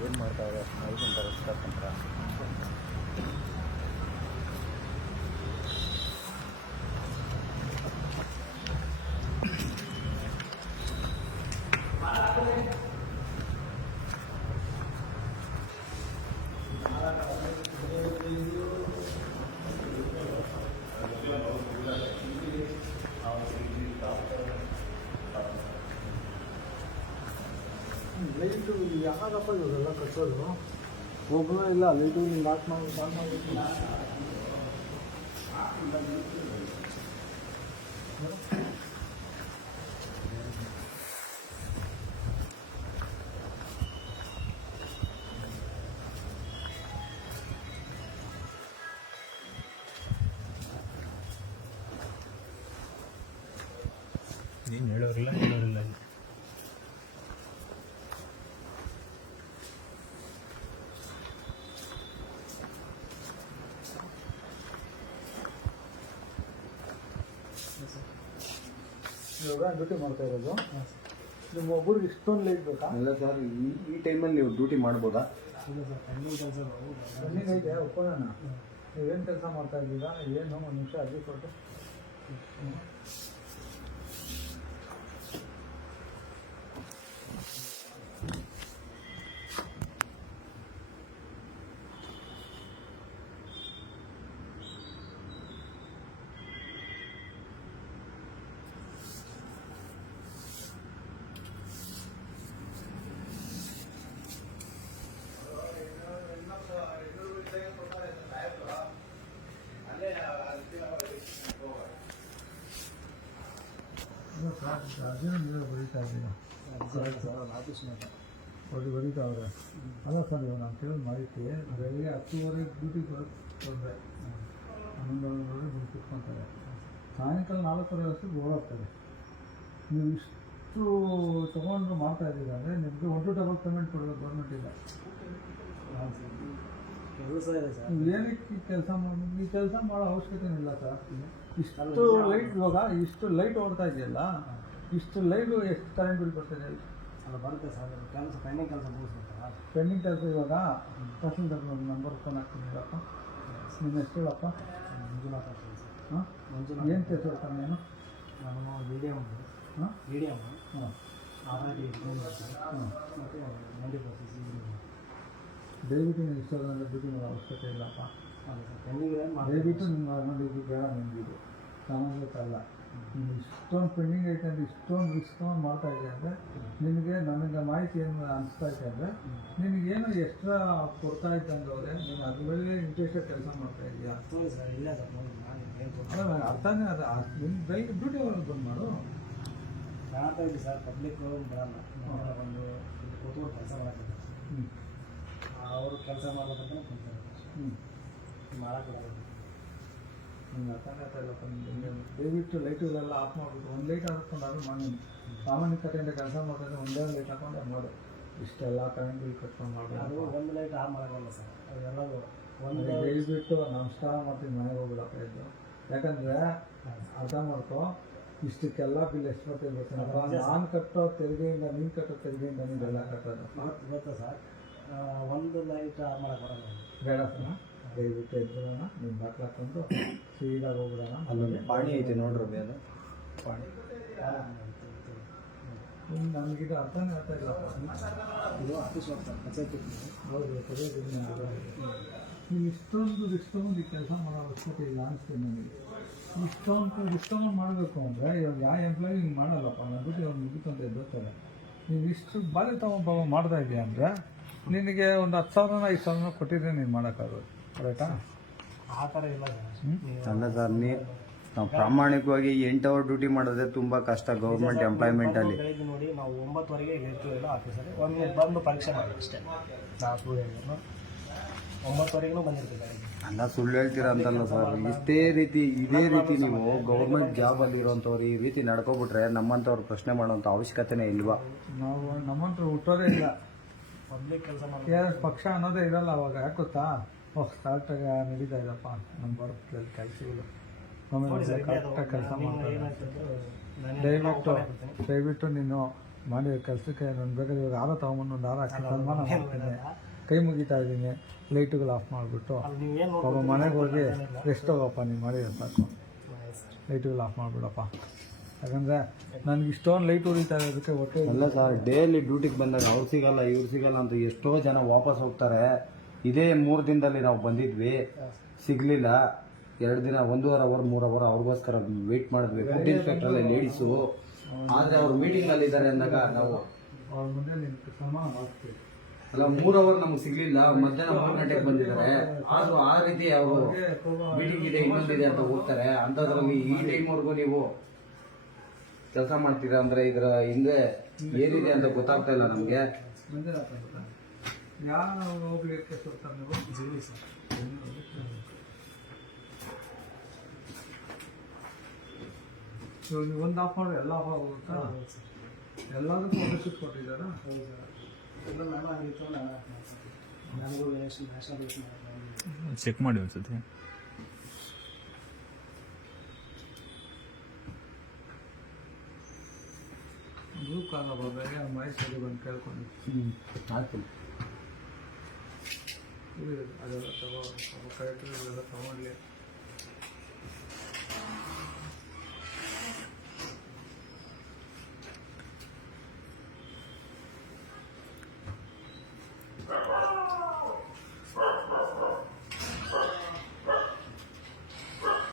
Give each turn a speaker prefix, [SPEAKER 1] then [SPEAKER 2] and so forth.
[SPEAKER 1] ಏನು ಮಾಡ್ತಾರೆ ಐದು ಅಂತಾರೆ ಕರ್ಕೊಂತಾರೆ
[SPEAKER 2] ಲೈಟು ಯಾರಪ್ಪ ಇವರೆಲ್ಲ ಕಟ್ಸೋದು ಒಬ್ಬನೂ ಇಲ್ಲ ಲೈಟು ಹಿಂಗೆ ಆಟ್ ಮಾಡಿ ಆನ್ ಮಾಡಿ
[SPEAKER 1] ಏನು ಹೇಳೋರಿಲ್ಲ ಹೇಳೋರಿಲ್ಲ
[SPEAKER 2] ಇವಾಗ ಡ್ಯೂಟಿ ಮಾಡ್ತಾ ಇರೋದು. ನಿಮ್ಮ ಒಬ್ಬರಿಗೆ ಇಷ್ಟೊಂದು ಲೈಟ್ ಬೇಕಾ?
[SPEAKER 1] ಅಲ್ಲ ಸರ್ ಈ ಈ ಟೈಮಲ್ಲಿ ನೀವು ಡ್ಯೂಟಿ ಮಾಡ್ಬೋದಾ?
[SPEAKER 2] ರನ್ನಿಂಗ್ ಐತೆ ಒಪ್ಕೊಳ್ಳೋಣ. ನೀವೇನು ಕೆಲಸ ಮಾಡ್ತಾ ಇದ್ದೀರಾ? ಏನು? ಒಂದು ನಿಮಿಷ ಅರ್ಜಿ ಕೊಟ್ಟು. ನೀವು ಅವ್ರಿಗೆ ಬರೀತಾವ್ರೆ ಅಲ್ಲ ಸರ್ ಇವಾಗ ನಾನು ಕೇಳಿದ ಮಾಹಿತಿ ಬೆಳಗ್ಗೆ ಹತ್ತುವರೆಗೆ ಡ್ಯೂಟಿ ತೊಂದರೆ ಹನ್ನೊಂದುವರೆಗೆ ಬಂದು ಕುತ್ಕೊತಾರೆ ಸಾಯಂಕಾಲ ನಾಲ್ಕುವರೆ ಅಷ್ಟಕ್ಕೆ ಓಡಾಡ್ತಾರೆ ನೀವು ಇಷ್ಟು ತೊಗೊಂಡು ಮಾಡ್ತಾ ಇದ್ದೀರಾ ಅಂದರೆ ನಿಮಗೆ ಒನ್ ಡಬಲ್ ಪೇಮೆಂಟ್ ಕೊಡಬೇಕು ಗೌರ್ಮೆಂಟ್ ಇಲ್ಲ
[SPEAKER 3] ಕೆಲಸ ಇದೆ ಸರ್
[SPEAKER 2] ಏನಕ್ಕೆ ಕೆಲಸ ಮಾಡಿ ಈ ಕೆಲಸ ಮಾಡೋ ಅವಶ್ಯಕತೆ ಇಲ್ಲ ಸರ್ ಇಷ್ಟು ಲೈಟ್ ಇವಾಗ ಇಷ್ಟು ಲೈಟ್ ಓಡ್ತಾ ಇದೆಯಲ್ಲ ಇಷ್ಟು ಲೈಟು ಎಷ್ಟು ಕರೆಂಟ್ ಬಿಲ್ ಬರ್ತದೆ
[SPEAKER 3] ಅಲ್ಲ ಬರುತ್ತೆ ಸರ್ ಕೆಲಸ ಪೆಂಡಿಂಗ್ ಕೆಲಸ ಮುಗಿಸ್ಬೇಕಲ್ಲ
[SPEAKER 2] ಪೆಂಡಿಂಗ್ ಕೆಲಸ ಇವಾಗ ಒಂದು ನಂಬರ್ ಫೋನ್ ಹಾಕ್ತೀನಿ ಹೇಳಪ್ಪ ನಿಮ್ಮ ಎಷ್ಟು ಹೇಳಪ್ಪ
[SPEAKER 3] ಮಂಜುನಾಥ್ ಅಂತ ಹೇಳಿ ಸರ್
[SPEAKER 2] ಹಾಂ
[SPEAKER 3] ಮಂಜುನಾಥ್
[SPEAKER 2] ಏನು ಕೆಲಸ ಹೇಳ್ತಾನೆ ನೀನು
[SPEAKER 3] ನಾನು ವಿ ಡಿ ಎಂ
[SPEAKER 2] ಹಾಂ
[SPEAKER 3] ವಿ ಡಿ ಎಂ
[SPEAKER 2] ಹಾಂ
[SPEAKER 3] ಆರ್ ಆರ್ ಟಿ ಮತ್ತು ಮಂಡಿ ಪರ್ಸೆಂಟ್
[SPEAKER 2] ದಯವಿಟ್ಟು ನೀವು ಇಷ್ಟ ಡ್ಯೂಟಿ ಮಾಡೋ ಅವಶ್ಯಕತೆ ಇಲ್ಲಪ್ಪ. ದಯವಿಟ್ಟು ನಿಮ್ಮ ಅನ್ನೋದಕ್ಕೆ ಬೇಡ ನಿಮಗಿದು. ಸಾಮಾನ್ಯಕ್ಕಲ್ಲ. ನೀವು ಇಷ್ಟೊಂದು ಪೆಂಡಿಂಗ್ ಐತೆ ಅಂದರೆ ಇಷ್ಟೊಂದು ರಿಸ್ಕ್ ತೊಗೊಂಡು ಮಾಡ್ತಾ ಇದೆ ಅಂದರೆ ನಿಮಗೆ ನನಗೆ ಮಾಹಿತಿ ಏನು ಅನಿಸ್ತಾ ಇದೆ ಅಂದರೆ ನಿಮಗೇನು ಎಕ್ಸ್ಟ್ರಾ ಕೊಡ್ತಾ ಇದ್ದೆ ಅಂದ್ರೆ ನೀವು ಅದ್ರ ಮೇಲೆ ಇಂಟ್ರೆಸ್ಟಾಗಿ ಕೆಲಸ ಮಾಡ್ತಾ ಇದೆಯಾ ಅಲ್ಲ ನನಗೆ ಅರ್ಥನೇ ಅದು ನಿಮ್ಮ ಬೆಳಿಗ್ಗೆ ಡ್ಯೂಟಿ ಅವ್ರಿಗೆ ಬಂದು ಮಾಡು.
[SPEAKER 3] ಮಾಡ್ತಾ ಇದ್ದೀವಿ ಸರ್. ಪಬ್ಲಿಕ್ ಬರಲ್ಲ ಬಂದು ಕೂತ್ಕೊಂಡು ಕೆಲಸ
[SPEAKER 2] ಹ್ಞೂ
[SPEAKER 3] ಅವರು ಕೆಲಸ ಮಾಡ್ಬೇಕಂತ ಕುಂತಾರೆ
[SPEAKER 2] ಹ್ಞೂ
[SPEAKER 3] ಮಾಡೋಕ್ಕಿಲ್ಲ
[SPEAKER 2] ನಿಮ್ಗೆ ಅರ್ಥ ಆಗ್ತಾ ಇಲ್ಲಪ್ಪ ನಿಮ್ಗೆ ದಯವಿಟ್ಟು ಲೈಟುಗಳೆಲ್ಲ ಆಫ್ ಮಾಡಿಬಿಟ್ಟು ಒಂದು ಲೈಟ್ ಹಾಕೊಂಡಾದ್ರೂ ಮಾಡಿ. ಕಟ್ಟೆಯಿಂದ ಕೆಲಸ ಮಾಡಿದ್ರೆ ಒಂದೇ ಒಂದು ಲೈಟ್ ಹಾಕೊಂಡು ಅದು ಮಾಡು. ಇಷ್ಟೆಲ್ಲ ಕರೆಂಟ್ ಬಿಲ್ ಕಟ್ಕೊಂಡು
[SPEAKER 3] ಅದು
[SPEAKER 2] ಮಾಡೋದು
[SPEAKER 3] ಒಂದು ಲೈಟ್ ಆಫ್ ಮಾಡೋಕ್ಕಲ್ಲ ಸರ್. ಅದೆಲ್ಲ ಒಂದು
[SPEAKER 2] ದಯವಿಟ್ಟು ನಮಸ್ಕಾರ ಮಾಡ್ತೀನಿ ಮನೆಗೆ ಹೋಗ್ಬಿಡಪ್ಪ ಇದ್ದು ಯಾಕಂದರೆ ಅರ್ಥ ಮಾಡ್ಕೊ ಇಷ್ಟಕ್ಕೆಲ್ಲ ಬಿಲ್ ಎಷ್ಟು ಬರ್ತಿರ್ಬೇಕು ನಾನು ಕಟ್ಟೋ ತೆರಿಗೆಯಿಂದ ನೀನು ಕಟ್ಟೋ ತೆರಿಗೆಯಿಂದ ನೀವೆಲ್ಲ ಕಟ್ಟೋದು.
[SPEAKER 3] ಗೊತ್ತಾ ಸರ್. ಒಂದು ಲೈಟ್ ಆನ್ ಮಾಡಕ್ಕೆ ಬರಲ್ಲ.
[SPEAKER 2] ಬೇಡ ಸರ್ ದಯವಿಟ್ಟು ಎದ್ಬಿಡೋಣ ನಿಮ್ಮ ಬಾಟ್ಲು ಹಾಕೊಂಡು ಸೀದಾ ಹೋಗ್ಬಿಡೋಣ.
[SPEAKER 1] ಅಲ್ಲೊಂದು ಪಾಣಿ ಐತೆ ನೋಡ್ರಿ ಮೇಲೆ ಪಾಣಿ.
[SPEAKER 2] ನನಗಿದು ಅರ್ಥನೇ ಆಗ್ತಾ ಇಲ್ಲಪ್ಪ
[SPEAKER 3] ಇದು ಆಫೀಸ್ ಕಚೇರಿ
[SPEAKER 2] ಹೌದು ನೀವು ಇಷ್ಟೊಂದು ಈ ಕೆಲಸ ಮಾಡೋ ಅವಶ್ಯಕತೆ ಇಲ್ಲ ಅನಿಸ್ತು ನನಗೆ ಇಷ್ಟೊಂದು ಇಷ್ಟೊಂದು ಮಾಡಬೇಕು ಅಂದರೆ ಇವಾಗ ಯಾವ ಎಂಪ್ಲಾಯಿ ಹಿಂಗೆ ಮಾಡಲ್ಲಪ್ಪ? ನನ್ನ ಬಿಟ್ಟು ಇವಾಗ ಮುಗಿತು ಅಂತ ಎದ್ದುತ್ತಾರೆ ನೀವು ಇಷ್ಟು ಬಾರಿ ತಗೊಂಡು ಮಾಡ್ತಾ ಇದೆಯಾ ಅಂದರೆ ನಿನಗೆ ಒಂದು ಹತ್ತು ಸಾವಿರನ ಐದು ಸಾವಿರನ ಕೊಟ್ಟಿದ್ರೆ ನೀನು ಮಾಡೋಕ್ಕಾಗೋದು. ಕರೆಕ್ಟಾ
[SPEAKER 3] ಆ? ಥರ ಇಲ್ಲ ಸರ್.
[SPEAKER 1] ಅಲ್ಲ ಸರ್ ನೀ ನಾವು ಪ್ರಾಮಾಣಿಕವಾಗಿ ಎಂಟು ಅವರ್ ಡ್ಯೂಟಿ ಮಾಡೋದೇ ತುಂಬ ಕಷ್ಟ ಗೌರ್ಮೆಂಟ್ ಎಂಪ್ಲಾಯ್ಮೆಂಟಲ್ಲಿ
[SPEAKER 3] ಬೆಳಿಗ್ಗೆ ನೋಡಿ ನಾವು ಒಂಬತ್ತುವರೆಗೆ ಇಲ್ಲಿ ಇರ್ತೀವಲ್ಲ ಆಫೀಸಲ್ಲಿ ಒಂದು ಬಂದು ಪರೀಕ್ಷೆ ಮಾಡಿ ಅಷ್ಟೇ. ನಾವು ಸ್ಟೂಡೆಂಟ್ರು ಒಂಬತ್ತುವರೆಗೂ ಬಂದಿರ್ತೀವಿ
[SPEAKER 1] ಅಲ್ಲ ಸುಳ್ಳು ಹೇಳ್ತೀರ ಅಂತಲ್ಲ ಸರ್ ಇಷ್ಟೇ ರೀತಿ ಇದೇ ರೀತಿ ನೀವು ಗೌರ್ಮೆಂಟ್ ಜಾಬಲ್ಲಿ ಇರೋಂಥವ್ರು ಈ ರೀತಿ ನಡ್ಕೊಬಿಟ್ರೆ ನಮ್ಮಂಥವ್ರು ಪ್ರಶ್ನೆ ಮಾಡುವಂತ ಅವಶ್ಯಕತೆನೇ ಇಲ್ವಾ?
[SPEAKER 2] ನಾವು ನಮ್ಮಂತ್ರ ಹುಟ್ಟೋದೇ ಇಲ್ಲ.
[SPEAKER 3] ಪಬ್ಲಿಕ್ ಕೆಲಸ
[SPEAKER 2] ಪಕ್ಷ ಅನ್ನೋದೇ ಇರಲ್ಲ ಅವಾಗ ಯಾಕೆ ಗೊತ್ತಾ? ಓಹ್ ಕರೆಕ್ಟಾಗಿ ನಡೀತಾ ಇದಪ್ಪ ನಮ್ಮ ಭಾರತದಲ್ಲಿ ಕೆಲಸಗಳು. ಕರೆಕ್ಟಾಗಿ ಕೆಲಸ ಮಾಡ್ತಾರೆ ದಯವಿಟ್ಟು ದಯವಿಟ್ಟು ನೀನು ಮಾಡಿ ಕೆಲಸಕ್ಕೆ ನಾನು ಬೇಕಾದ್ರೆ ಇವಾಗ ಆರ ತಗೊಂಬಂದು ಒಂದು ಆರ ಹಾಕಿ ಸನ್ಮಾನ ಮಾಡ್ತೀನಿ. ಕೈ ಮುಗಿತಾ ಇದ್ದೀನಿ. ಲೈಟುಗಳು ಆಫ್ ಮಾಡಿಬಿಟ್ಟು. ಪಾಪ ಮನೆಗೆ ಹೋಗಿ ರೆಸ್ಟ್ ಹೋಗಪ್ಪ ನೀನು ಮಾಡಿ ಸಾಕು. ಲೈಟುಗಳು ಆಫ್ ಮಾಡಿಬಿಡಪ್ಪ. ಯಾಕಂದರೆ ನನಗೆ ಇಷ್ಟೊಂದು ಲೈಟ್ ಉರಿತಾ ಇರೋದಕ್ಕೆ ಹೊಟ್ಟೆ
[SPEAKER 1] ಅಲ್ಲ ಸರ್ ಡೈಲಿ ಡ್ಯೂಟಿಗೆ ಬಂದಾಗ ಅವ್ರು ಸಿಗಲ್ಲ ಇವ್ರು ಸಿಗಲ್ಲ ಅಂತ ಎಷ್ಟೋ ಜನ ವಾಪಸ್ ಹೋಗ್ತಾರೆ. ಇದೇ ಮೂರು ದಿನದಲ್ಲಿ ನಾವು ಬಂದಿದ್ವಿ. ಸಿಗ್ಲಿಲ್ಲ. ಎರಡು ದಿನ ಒಂದೂವರೆ ಅವರ್ ಮೂರು ಅವರ್ ಅವ್ರಿಗೋಸ್ಕರ ವೇಟ್ ಮಾಡಿದ್ವಿ. ಫುಡ್ ಇನ್ಸ್ಪೆಕ್ಟ್ರಲ್ಲಿ ಲೇಡೀಸು ಆದರೆ ಅವ್ರು ಮೀಟಿಂಗಲ್ಲಿ ಇದ್ದಾರೆ ಅಂದಾಗ ನಾವು
[SPEAKER 2] ಅವ್ರ ಮುಂದೆ
[SPEAKER 1] ಅಲ್ಲ ಮೂರು ಅವರ್ ನಮ್ಗೆ ಸಿಗ್ಲಿಲ್ಲ. ಮಧ್ಯಾಹ್ನ ಮೂರು ಗಂಟೆಗೆ ಬಂದಿದ್ದಾರೆ. ಆದ್ರೂ ಆ ರೀತಿ ಅವರು ಮೀಟಿಂಗ್ ಇದೆ ಇನ್ನೊಂದಿದೆ ಅಂತ ಹೋಗ್ತಾರೆ. ಅಂತದ್ರಲ್ಲಿ ಈ ಟೈಮ್ವರೆಗೂ ನೀವು ಕೆಲಸ ಮಾಡ್ತೀರಾ ಅಂದ್ರೆ ಇದರ ಹಿಂದೆ ಏನಿದೆ ಅಂತ ಗೊತ್ತಾಗ್ತಾ ಇಲ್ಲ ನಮಗೆ.
[SPEAKER 2] ಯಾವ ಹೋಗ್ಲಿಕ್ಕೆ ನೀವು? ಇವಾಗ ಒಂದು ಆಫ್ ಮಾಡಿ ಎಲ್ಲ ಆಫ್ ಆಗೋಗುತ್ತಾ
[SPEAKER 3] ಹೌದು ಸರ್
[SPEAKER 2] ಎಲ್ಲದಕ್ಕೂ ಫೋಟೋಶೂಟ್ ಕೊಟ್ಟಿದ್ದಾರಾ?
[SPEAKER 3] ಹೌದು. ಎಲ್ಲ ನಾನು ಆಗಿತ್ತು ನಾನು ನ್ಯಾಷನಲ್ ನ್ಯಾಷನಲ್
[SPEAKER 4] ಚೆಕ್ ಮಾಡಿ ಒಂದ್ಸತಿ.
[SPEAKER 2] ಗ್ರೂಪ್ ಆಗಲ್ಲ ಬೇರೆ ಮೈಸೂರಿಗೆ ಬಂದು ಕೇಳ್ಕೊಂಡು.
[SPEAKER 1] ಆಯ್ತು.
[SPEAKER 2] ಇದು ಅದೆಲ್ಲ ತಗೋ ಕರೆಕ್ಟ್ ತಗೊಂಡ್ಲಿ.